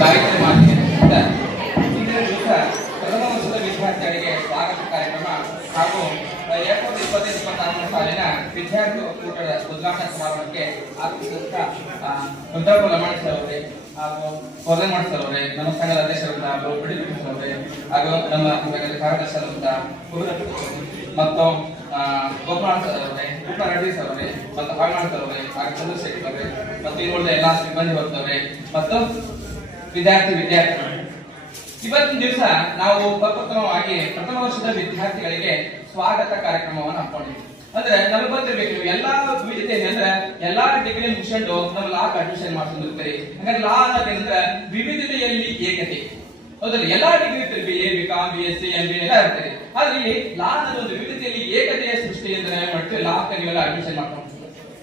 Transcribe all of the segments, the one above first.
ಗಾಯತ್ರಿ ಮಾತೆ ಇಂದಿನ ದಿವಸ ಪ್ರಥಮ ವರ್ಷದ ವಿದ್ಯಾರ್ಥಿಗಳಿಗೆ ಸ್ವಾಗತ ಕಾರ್ಯಕ್ರಮ ಹಾಗೂ 2025-26 ಸಾಲಿನ ವಿದ್ಯಾರ್ಥಿ ಒಕ್ಕೂಟದ ಉದ್ಘಾಟನಾ ಸಮಾರಂಭಕ್ಕೆ ಆಗಮಿಸಿದಂತ ರುದ್ರಪ್ಪ ಲಮಾಣಿ ಸರ್ ಅವರೇ ಹಾಗೂ ಕೋದನ್ ಸರ್ ಅವರೇ, ನಮ್ಮ ಸಂಘದ ಅಧ್ಯಕ್ಷರಾದ ಬಡಿಗುಡಿ ಸರ್ ಅವರೇ ಹಾಗೂ ನಮ್ಮ ಕಾರ್ಯದರ್ಶಿಯಾದಂತ ಮತ್ತು ಗೋಪಾಲ್ ಸರ್ ಅವರೇ, ಕೃಷ್ಣ ರೆಡ್ಡಿ ಸರ್ ಅವರೇ ಮತ್ತು ಹಾಲ್ಮಾಡ್ ಸರ್ ಅವರೇ ಹಾಗೂ ಚಂದ್ರಶೇಖರ್ ಅವರೇ ಮತ್ತು ಇನ್ನುಳಿದ ಎಲ್ಲಾ ಸಿಬ್ಬಂದಿ ವರ್ಗದವರೇ ಮತ್ತು ವಿದ್ಯಾರ್ಥಿಗಳು, ಇವತ್ತಿನ ದಿವಸ ನಾವು ಪ್ರಪ್ರಥಮವಾಗಿ ಪ್ರಥಮ ವರ್ಷದ ವಿದ್ಯಾರ್ಥಿಗಳಿಗೆ ಸ್ವಾಗತ ಕಾರ್ಯಕ್ರಮವನ್ನು ಹಾಕೊಂಡಿದ್ವಿ. ಅಂದ್ರೆ ನಮಗೆ ಗೊತ್ತಿರ್ಬೇಕು, ಎಲ್ಲಾ ವಿವಿಧತೆ ಅಂದ್ರೆ ಎಲ್ಲಾ ಡಿಗ್ರಿ ಮುಗಿಸ್ಕೊಂಡು ನಾವು ಲಾ ಅಡ್ಮಿಷನ್ ಮಾಡ್ಕೊಂಡಿರ್ತೀವಿ. ಹಾಗಾದ್ರೆ ಲಾ ಅನ್ನೋದಂದ್ರೆ ವಿವಿಧತೆಯಲ್ಲಿ ಏಕತೆ. ಹೌದಲ್ಲ, ಎಲ್ಲಾ ಡಿಗ್ರಿ ಇರ್ತೀವಿ, BA, BCom, BSc, MBA ಎಲ್ಲ ಇರ್ತೀವಿ. ಆದ್ರೆ ಇಲ್ಲಿ ಲಾ ಅನ್ನೋದು ಒಂದು ವಿವಿಧತೆಯಲ್ಲಿ ಏಕತೆಯ ಸೃಷ್ಟಿ ಅಂತ ನಾವು ಮಾಡ್ತೀವಿ. ಲಾ ನೀವೆಲ್ಲ ಅಡ್ಮಿಷನ್ ಮಾಡ್ಕೊಂಡು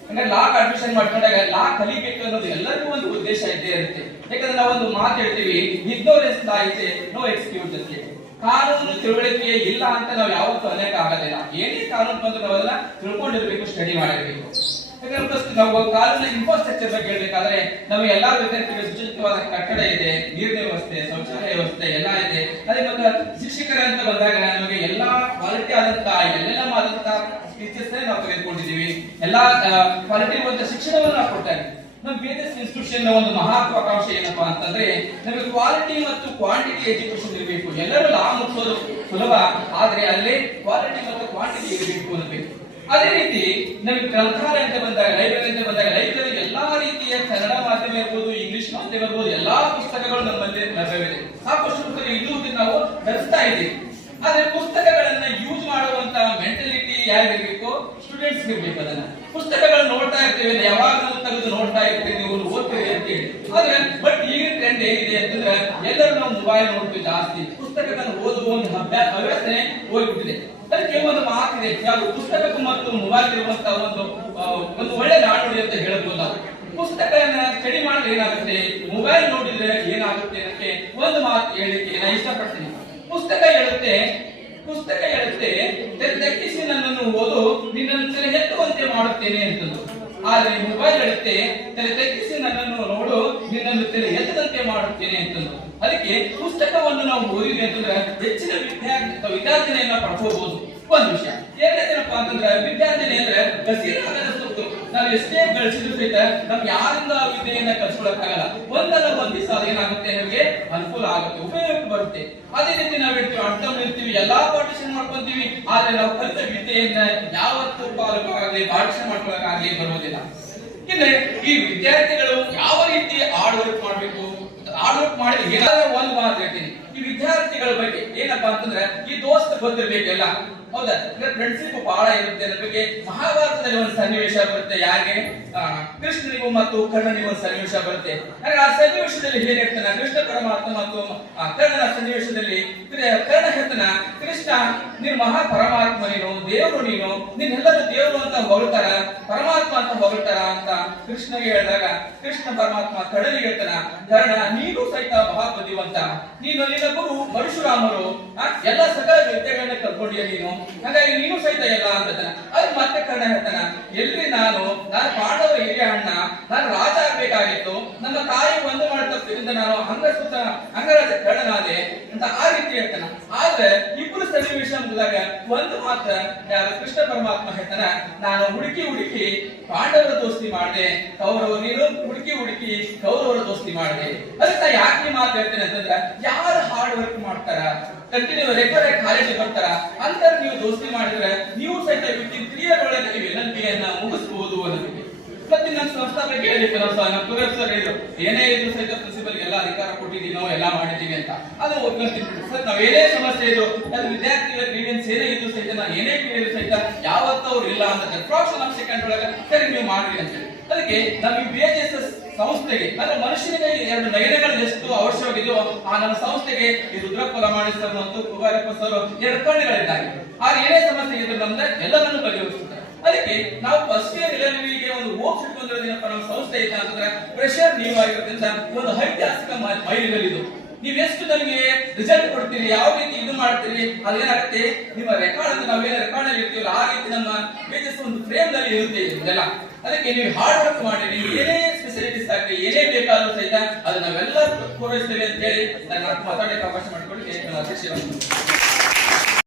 ಅಂದ್ರೆ ಲಾ ಅಡ್ಮಿಷನ್ ಮಾಡ್ಕೊಂಡಾಗ ಲಾ ಕಲಿಬೇಕು ಅನ್ನೋದು ಎಲ್ಲರಿಗೂ ಒಂದು ಉದ್ದೇಶ ಇದ್ದೇ ಇರುತ್ತೆ. ಯಾಕಂದ್ರೆ ನಾವೊಂದು ಮಾತು ಹೇಳ್ತೀವಿ, ಇಗ್ನೋರೆನ್ಸ್ ಲಾ ಇದೆ, ನೋ ಎಕ್ಸ್ಕ್ಯೂಸ್ ಅಂತ. ಕಾನೂನು ತಿಳುವಳಿಕೆ ಇಲ್ಲ ಅಂತ ನಾವು ಯಾವತ್ತೂ ಅನೇಕ ಆಗೋದಿಲ್ಲ. ಏನೇ ಕಾನೂನು ಬಂದು ನಾವೆಲ್ಲ ತಿಳ್ಕೊಂಡಿರ್ಬೇಕು, ಸ್ಟಡಿ ಮಾಡಿರ್ಬೇಕು. ಯಾಕಂದ್ರೆ ನಾವು ಕಾನೂನಿನ ಇನ್ಫ್ರಾಸ್ಟ್ರಕ್ಚರ್ ಬಗ್ಗೆ ಹೇಳ್ಬೇಕಾದ್ರೆ ನಾವು ಎಲ್ಲಾ ವಿದ್ಯಾರ್ಥಿಗಳು ಸುಚಿತವಾದ ಕಟ್ಟಡ ಇದೆ, ನೀರಿನ ವ್ಯವಸ್ಥೆ, ಶೌಚಾಲಯ ವ್ಯವಸ್ಥೆ ಎಲ್ಲ ಇದೆ. ಅದೇ ಮತ್ತೆ ಶಿಕ್ಷಕರ ಅಂತ ಬಂದಾಗ ನಮಗೆ ಎಲ್ಲಾ ಕ್ವಾಲಿಟಿ ಆದಂತಹ ಎಲ್ಲೆಲ್ಲ ಟೀಚರ್ಸ್ ನಾವು ತೆಗೆದುಕೊಂಡಿದ್ದೀವಿ. ಎಲ್ಲಾ ಕ್ವಾಲಿಟಿ ಇರುವಂತಹ ಶಿಕ್ಷಣವನ್ನು ನಾವು ಕೊಡ್ತಾ ಇದ್ದೀವಿ. ನಮ್ಮ BHS ಇನ್ಸ್ಟಿಟ್ಯೂಷನ್ ಒಂದು ಮಹತ್ವಾಕಾಂಕ್ಷೆ ಏನಪ್ಪಾ ಅಂತಂದ್ರೆ ನಮಗೆ ಕ್ವಾಲಿಟಿ ಮತ್ತು ಕ್ವಾಂಟಿಟಿ ಎಜುಕೇಶನ್ ಇರಬೇಕು. ಎಲ್ಲರೂ ಲಾ ಮುಗಿಸೋದು ಸುಲಭ, ಆದ್ರೆ ಅಲ್ಲಿ ಕ್ವಾಲಿಟಿ ಮತ್ತು ಕ್ವಾಂಟಿಟಿ ಇರಬೇಕು ಅನ್ನಬೇಕು. ಅದೇ ರೀತಿ ನಮಗೆ ಗ್ರಂಥಾಲಯ ಅಂತ ಬಂದಾಗ, ಲೈಬ್ರರಿ ಅಂತ ಬಂದಾಗ, ಲೈಬ್ರರಿ ಎಲ್ಲಾ ರೀತಿಯ ಕನ್ನಡ ಮಾಧ್ಯಮ ಇರ್ಬೋದು, ಇಂಗ್ಲಿಷ್ ಮಾಧ್ಯಮ ಇರ್ಬೋದು, ಎಲ್ಲಾ ಪುಸ್ತಕಗಳು ನಮ್ಮಲ್ಲಿ ಲಭ್ಯವಿದೆ. ಸಾಕಷ್ಟು ಪುಸ್ತಕ ಇನ್ನೂ ನಾವು ನಡೆಸ್ತಾ ಇದ್ದೀವಿ. ಆದ್ರೆ ಪುಸ್ತಕಗಳನ್ನ ಯೂಸ್ ಮಾಡುವಂತ ಮೆಂಟಾಲಿಟಿ ಯಾರಿಗಿರ್ಬೇಕು? ಸ್ಟೂಡೆಂಟ್ಸ್ ಇರ್ಬೇಕು. ಅದನ್ನ ಪುಸ್ತಕಗಳನ್ನ ನೋಡ್ತಾ ಇರ್ತೇವೆ, ಯಾವಾಗಲೂ ತೆಗೆದು ನೋಡ್ತಾ ಇರ್ತೇವೆ, ನೀವು ಓದ್ತೀವಿ ಅಂತ ಹೇಳಿ. ಆದ್ರೆ ಬಟ್ ಈಗಿನ ಟ್ರೆಂಡ್ ಏನಿದೆ ಅಂತಂದ್ರೆ ಎಲ್ಲರೂ ನಾವು ಮೊಬೈಲ್ ನೋಡ್ತೀವಿ ಜಾಸ್ತಿ. ಪುಸ್ತಕಗಳನ್ನು ಓದುವ ಒಂದು ಹವ್ಯಾಸನೆ ಹೋಗ್ಬಿಟ್ಟಿದೆ. ಅದಕ್ಕೆ ಒಂದು ಮಾತಿದೆ, ಯಾವುದು ಪುಸ್ತಕಕ್ಕೂ ಮತ್ತು ಮೊಬೈಲ್ ಇರುವಂತಹ ಒಂದು ಒಳ್ಳೆ ನಾಡುಡಿ ಅಂತ ಹೇಳ್ಬೋದು ನಾವು. ಪುಸ್ತಕಗಳನ್ನ ಸ್ಟಡಿ ಮಾಡಿದ್ರೆ ಏನಾಗುತ್ತೆ, ಮೊಬೈಲ್ ನೋಡಿದ್ರೆ ಏನಾಗುತ್ತೆ ಅನ್ನಕ್ಕೆ ಒಂದು ಮಾತು ಹೇಳಿಕ್ಕೆ ನಾನು ಇಷ್ಟಪಡ್ತೀನಿ. ಪುಸ್ತಕ ಹೇಳುತ್ತೆ ತೆಕ್ಕಿಸಿ ನನ್ನನ್ನು ಓದು, ನಿನ್ನನ್ನು ತಲೆ ಎತ್ತುವಂತೆ ಮಾಡುತ್ತೇನೆ ಅಂತಂದು. ಆದ್ರೆ ಮೊಬೈಲ್ ಹೇಳುತ್ತೆ ತಲೆ ತೆಕ್ಕಿಸಿ ನನ್ನನ್ನು ನೋಡು, ನಿನ್ನನ್ನು ತಲೆ ಎತ್ತದಂತೆ ಮಾಡುತ್ತೇನೆ ಅಂತಂದು. ಅದಕ್ಕೆ ಪುಸ್ತಕವನ್ನು ನಾವು ಓದಿದ್ವಿ ಅಂತಂದ್ರೆ ಹೆಚ್ಚಿನ ವಿದ್ಯಾರ್ಥಿನಿಯನ್ನ ಪಡ್ಕೋಬಹುದು. ಒಂದು ವಿಷಯ. ಎರಡನೇದೇನಪ್ಪಾ ಅಂತಂದ್ರೆ ವಿದ್ಯಾರ್ಥಿನಿ ಅಂದ್ರೆ ಗಸೀರಾಗದ ಸುತ್ತು. ನಾವು ಎಷ್ಟೇ ಗಳಿಸಿದ್ರು ಸಹಿತ ನಮ್ಗೆ ಯಾರಿಂದ ವಿದ್ಯೆಯನ್ನ ಕಲ್ಸ್ಕೊಳಕ್ಕಾಗಲ್ಲ. ಒಂದಲ್ಲ ಒಂದ್ ದಿವಸ ಅದೇನಾಗುತ್ತೆ, ನಮಗೆ ಅನುಕೂಲ ಆಗುತ್ತೆ, ಉಪಯೋಗಕ್ಕೆ ಬರುತ್ತೆ. ಅದೇ ರೀತಿ ನಾವು ಇರ್ತೀವಿ, ಅಡ್ಡ ಇರ್ತೀವಿ, ಎಲ್ಲಾ ಪಾರ್ಟಿಷನ್ ಮಾಡ್ಕೊಂತೀವಿ. ಆದ್ರೆ ನಾವು ಕಲಿತ ವಿದ್ಯೆಯನ್ನ ಯಾವತ್ತೂ ಪಾಲ್ಗೊಳ್ಳಕ್ಕಾಗ್ಲಿ, ಪಾರ್ಟಿಷನ್ ಮಾಡ್ಕೊಳಕ್ಕಾಗ್ಲಿ ಬರುವುದಿಲ್ಲ. ಇನ್ನು ಈ ವಿದ್ಯಾರ್ಥಿಗಳು ಯಾವ ರೀತಿ ಹಾರ್ಡ್ ವರ್ಕ್ ಮಾಡ್ಬೇಕು, ಹಾರ್ಡ್ ವರ್ಕ್ ಮಾಡಿದ್ರೆ ಏನಾದ್ರೂ ಒಂದು ಮಾತು ಹೇಳ್ತೀನಿ ಈ ವಿದ್ಯಾರ್ಥಿಗಳ ಬಗ್ಗೆ. ಏನಪ್ಪಾ ಅಂತಂದ್ರೆ ಈ ದೋಸ್ತ ಗೊತ್ತಿರ್ಬೇಕೆಲ್ಲ, ಹೌದಾ? ಫ್ರೆಂಡ್ಶಿಪ್ ಬಹಳ ಇರುತ್ತೆ. ಅನ್ನೋ ಬಗ್ಗೆ ಮಹಾಭಾರತದಲ್ಲಿ ಒಂದು ಸನ್ನಿವೇಶ ಬರುತ್ತೆ. ಯಾರಿಗೆ? ಕೃಷ್ಣನಿಗೂ ಮತ್ತು ಕರ್ಣನಿಗೂ ಒಂದು ಸನ್ನಿವೇಶ ಬರುತ್ತೆ. ಆ ಸನ್ನಿವೇಶದಲ್ಲಿ ಹೇಗಿರ್ತಾನ ಕೃಷ್ಣ ಪರಮಾತ್ಮ ಮತ್ತು ಕರ್ಣನ ಸನ್ನಿವೇಶದಲ್ಲಿ ಕರ್ಣ ಹೇಳ್ತಾನ, ಕೃಷ್ಣ ನೀನು ಮಹಾ ಪರಮಾತ್ಮ, ನೀನು ದೇವರು, ನೀನು ನಿನ್ನೆಲ್ಲರೂ ದೇವರು ಅಂತ ಹೊಗಳ್ತಾರ, ಪರಮಾತ್ಮ ಅಂತ ಹೊಗಳ್ತಾರ ಅಂತ ಕೃಷ್ಣಗೆ ಹೇಳಿದಾಗ ಕೃಷ್ಣ ಪರಮಾತ್ಮ ಕರ್ಣನಿಗೆ ಹೇಳ್ತಾನ, ಕರ್ಣ ನೀನು ಸಹಿತ ಮಹಾ ಬುದ್ಧಿವಂತ, ನೀನು ನಿನ್ನ ಗುರು ಪರಶುರಾಮರು ಎಲ್ಲ ಸಕಲ ವಿದ್ಯೆಗಳನ್ನ ಕಲ್ಕೊಂಡಿಯ ನೀನು, ಹಾಗಾಗಿ ನೀನು ಸಹಿತ ಎಲ್ಲ ಅಂತ. ಅದು ಮತ್ತೆ ಕರ್ಣ ಹೇಳ್ತಾನ, ಎಲ್ರಿ ನಾನು ಪಾಂಡವ ಹಿರಿಯ ಅಣ್ಣ, ನಾನು ರಾಜ ಆಗ್ಬೇಕಾಗಿತ್ತು, ನನ್ನ ತಾಯಿ ಒಂದು ಮಾಡಿದ ತಪ್ಪಿನಿಂದ ನಾನು ಅಂಗರಾಜ ಕರ್ಣನಾದೆ ಅಂತ ಆ ರೀತಿ ಹೇಳ್ತಾನ. ಆದ್ರೆ ಇಬ್ಬರು ಸನ್ನಿವೇಶ ಮುಗಿದಾಗ ಒಂದು ಮಾತ್ರ ಯಾರು ಕೃಷ್ಣ ಪರಮಾತ್ಮ ಹೇಳ್ತಾನ, ನಾನು ಹುಡುಕಿ ಪಾಂಡವರ ದೋಸ್ತಿ ಮಾಡಿದೆ, ನೀನು ಹುಡುಕಿ ಕೌರವರ ದೋಸ್ತಿ ಮಾಡಿದೆ. ಅದಕ್ಕೆ ಯಾಕೆ ಮಾತು ಹೇಳ್ತೇನೆ ಅಂತಂದ್ರೆ, ಯಾರು ಹಾರ್ಡ್ ವರ್ಕ್ ಮಾಡ್ತಾರ, ಕಂಟಿನ್ಯೂ ರೆಗ್ಯುಲರ್ ಕಾಲೇಜಿಗೆ ಬರ್ತಾರ ಅಂತ ನೀವು ದೋಸ್ತಿ ಮಾಡಿದ್ರೆ ನೀವು ಸಹಿತ ವಿತಿನ್ 3 years ಒಳಗೆ ನೀವು LLB ಮುಗಿಸಬಹುದು ಅನ್ನೋದು. ಮತ್ತೆ ನಮ್ಮ ಸಂಸ್ಥಾ ಬಗ್ಗೆ ಹೇಳಿಕ್ಕೆ ನಮ್ಮ ಪ್ರೊಫೆಸರ್ ಹೇಳಿದ್ರು, ಏನೇ ಇದ್ರು ಸಹಿತ ಪ್ರಿನ್ಸಿಪಲ್ ಎಲ್ಲ ಅಧಿಕಾರ ಕೊಟ್ಟಿದ್ದೀವಿ, ನಾವು ಎಲ್ಲ ಮಾಡಿದ್ದೀವಿ ಅಂತ. ಅದು ಸರ್ ನಾವ್ ಏನೇ ಸಮಸ್ಯೆ ಇದ್ರು, ಅದು ವಿದ್ಯಾರ್ಥಿಗಳ ಗ್ರೀವೆನ್ಸ್ ಏನೇ ಇದ್ರು ಸಹಿತ, ನಾನು ಏನೇ ಕೇಳಿದ್ರು ಸಹಿತ ಯಾವತ್ತೂ ಅವ್ರು ಇಲ್ಲ ಅಂತ ಫ್ರಾಕ್ಷನ್ ಆಫ್ ಸೆಕೆಂಡ್ ಒಳಗೆ ಸರಿ ನೀವು ಮಾಡ್ರಿ ಅಂತ ಹೇಳಿ. ಅದಕ್ಕೆ ನಮ್ಮ BHS ಸಂಸ್ಥೆಗೆ ಅಂದ್ರೆ ಮನುಷ್ಯನಿಗೆ 2 ನಯನಗಳು ಎಷ್ಟು ಅವಶ್ಯವಾಗಿದೆಯೋ ಆ ನಮ್ಮ ಸಂಸ್ಥೆಗೆ ಈ ರುದ್ರಪ್ಪ ಲಮಾಣಿ ಸರ್ ಮತ್ತು ಕುಮಾರಪ್ಪ ಸರ್ 2 ಕಣ್ಣುಗಳಿದ್ದಾರೆ. ಆದ್ರೆ ಏನೇ ಸಮಸ್ಯೆ ಇದ್ರು ನಮ್ದೆ ಎಲ್ಲರನ್ನೂ ಬಗೆಹರಿಸುತ್ತಾರೆ. ಅದಕ್ಕೆ ನಾವು ಫಸ್ಟ್ ಇಯರ್ LLB ಒಂದು ಹೋಪ್ಸ್ ಇಟ್ಕೊಂಡಿರೋದೇನಪ್ಪ, ನಮ್ಮ ಸಂಸ್ಥೆ ಐತೆ ಅಂತಂದ್ರೆ ಪ್ರೆಷರ್ ನೀವು ಆಗಿರೋದ್ರಿಂದ ಒಂದು ಐತಿಹಾಸಿಕ ಮೈಲಿಗಲ್ ಇದು. ನೀವೆಷ್ಟು ನಮಗೆ ರಿಸಲ್ಟ್ ಕೊಡ್ತೀರಿ, ಯಾವ ರೀತಿ ಇದು ಮಾಡ್ತೀರಿ, ಅದೇನಾಗುತ್ತೆ ನಿಮ್ಮ ರೆಕಾರ್ಡ್ ಅಂತ ನಾವೇನು ರೆಕಾರ್ಡ್ ಅಲ್ಲಿ ಇರ್ತೀವಲ್ಲ ಆ ರೀತಿ ನಮ್ಮ BHS ಒಂದು ಫ್ರೇಮ್ ನಲ್ಲಿ ಇರುತ್ತೆ ಇದೆಲ್ಲ. ಅದಕ್ಕೆ ನೀವು ಹಾರ್ಡ್ ವರ್ಕ್ ಮಾಡಿ, ನೀವು ಏನೇ ಫೆಸಿಲಿಟೀಸ್ ಆಗಲಿ ಏನೇ ಬೇಕಾದ್ರೂ ಸಹಿತ ಅದು ನಾವೆಲ್ಲ ಪೂರೈಸ್ತೇವೆ ಅಂತ ಹೇಳಿ ನಾನು ಮಾತಾಡಲಿಕ್ಕೆ ಅವಕಾಶ ಮಾಡಿಕೊಳ್ಳಿ.